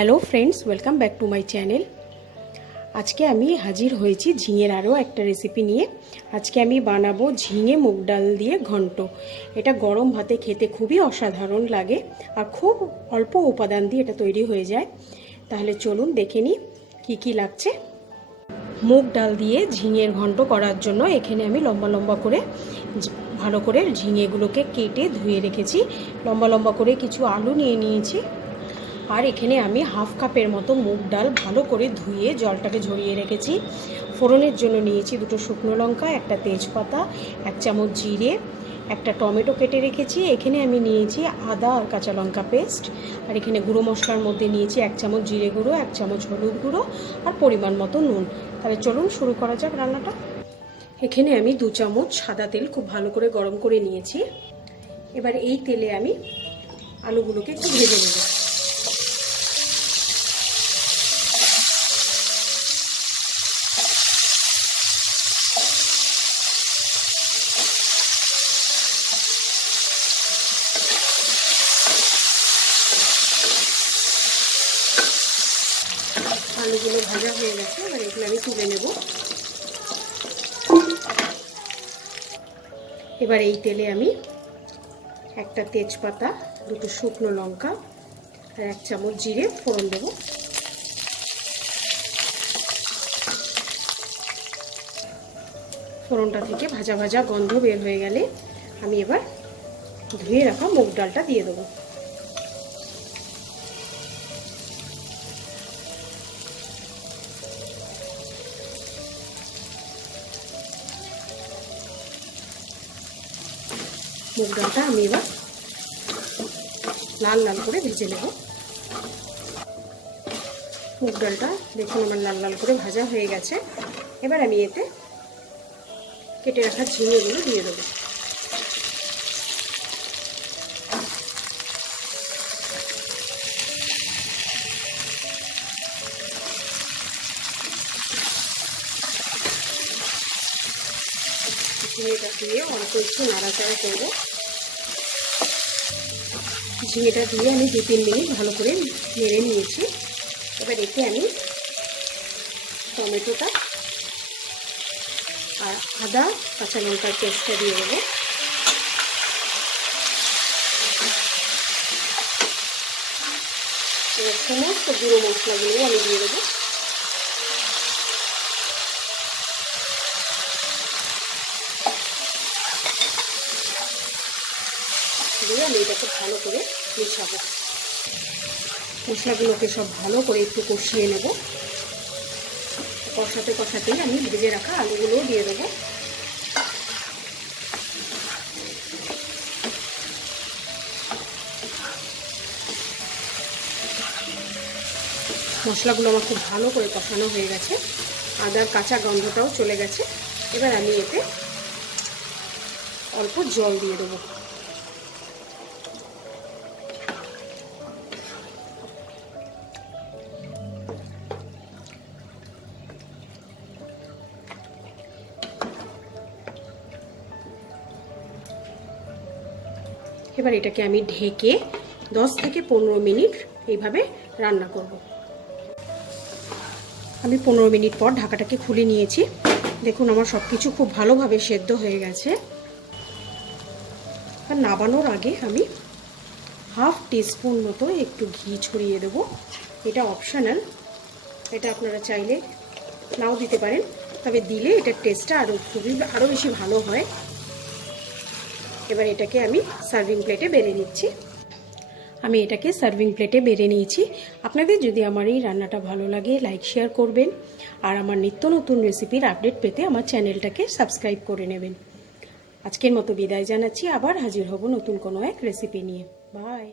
Hello friends, welcome back to my channel. আজকে আমি হাজির হয়েছি ঝিঙের আরও একটা রেসিপি নিয়ে। আজকে আমি বানাবো ঝিঙে মুগ ডাল দিয়ে ঘন্ট। এটা গরম ভাতে খেতে খুবই অসাধারণ লাগে আর খুব অল্প উপাদান দিয়ে এটা তৈরি হয়ে যায়। তাহলে চলুন দেখে নিই কী কী লাগছে। মুগ ডাল দিয়ে ঝিঙের ঘন্ট করার জন্য এখানে আমি লম্বা লম্বা করে ভালো করে ঝিঙেগুলোকে কেটে ধুয়ে রেখেছি। লম্বা লম্বা করে কিছু আলু নিয়ে নিয়েছি। আর এখানে আমি হাফ কাপের মতো মুগ ডাল ভালো করে ধুয়ে জলটাকে ঝরিয়ে রেখেছি। ফোড়নের জন্য নিয়েছি 2টো শুকনো লঙ্কা, একটা তেজপাতা, 1 চামচ জিরে, একটা টমেটো কেটে রেখেছি। এখানে আমি নিয়েছি আদা আর কাঁচা লঙ্কা পেস্ট। আর এখানে গুঁড়ো মশলার মধ্যে নিয়েছি 1 চামচ জিরে গুঁড়ো, 1 চামচ হলুদ গুঁড়ো আর পরিমাণ মতো নুন। তাহলে চলুন শুরু করা যাক রান্নাটা। এখানে আমি 2 চামচ সাদা তেল খুব ভালো করে গরম করে নিয়েছি। এবার এই তেলে আমি আলুগুলোকে একটু ভেজে নেব। আলুগুলো ভাজা হয়ে গেছে, এবার এগুলো আমি তুলে নেব। এবার এই তেলে আমি একটা তেজপাতা, 2টো শুকনো লঙ্কা আর 1 চামচ জিরে ফোড়ন দেব। ফোড়নটা থেকে ভাজা ভাজা গন্ধ বের হয়ে গেলে আমি এবার ধুয়ে রাখা মুগ ডালটা দিয়ে দেবো। মুগ ডালটা আমি এবার লাল লাল করে ভেজে নেব। মুগ ডালটা দেখুন আমার লাল লাল করে ভাজা হয়ে গেছে। এবার আমি এতে কেটে রাখা ঝিঙেগুলো দিয়ে দেবো। ঝিঙেটা দিয়ে অল্প একটু নাড়াচাড়া করব। ঝিঙেটা দিয়ে আমি 2-3 মিনিট ভালো করে নেড়ে নিয়েছি। এবার এতে আমি টমেটোটা আর আদা কাঁচা লঙ্কার পেস্টটা দিয়ে দেবো। এবার সমস্ত গুঁড়ো মশলাগুলো আমি দিয়ে দেবো। দিয়ে আমি এটাকে ভালো করে মিশাবো। মশলাগুলোকে সব ভালো করে একটু কষিয়ে নেব। কষাতে কষাতেই আমি ভেজে রাখা আলুগুলোও দিয়ে দেবো। মশলাগুলো আমার খুব ভালো করে কষানো হয়ে গেছে, আদার কাঁচা গন্ধটাও চলে গেছে। এবার আমি এতে অল্প জল দিয়ে দেবো। এবার এটাকে আমি ঢেকে 10 থেকে 15 মিনিট এইভাবে রান্না করব। আমি 15 মিনিট পর ঢাকাটাকে খুলে নিয়েছি। দেখুন আমার সব কিছু খুব ভালোভাবে সেদ্ধ হয়ে গেছে। আর নামানোর আগে আমি হাফ টিস্পুন মতো একটু ঘি ছড়িয়ে দেব। এটা অপশনাল, এটা আপনারা চাইলে নাও দিতে পারেন, তবে দিলে এটার টেস্টটা আরও বেশি ভালো হয়। এবার এটাকে আমি সার্ভিং প্লেটে বেড়ে নিচ্ছি। আমি এটাকে সার্ভিং প্লেটে বেড়ে নিয়েছি। আপনাদের যদি আমার এই রান্নাটা ভালো লাগে লাইক শেয়ার করবেন আর আমার নিত্য নতুন রেসিপির আপডেট পেতে আমার চ্যানেলটাকে সাবস্ক্রাইব করে নেবেন। আজকের মতো বিদায় জানাচ্ছি, আবার হাজির হব নতুন কোনো এক রেসিপি নিয়ে। বাই।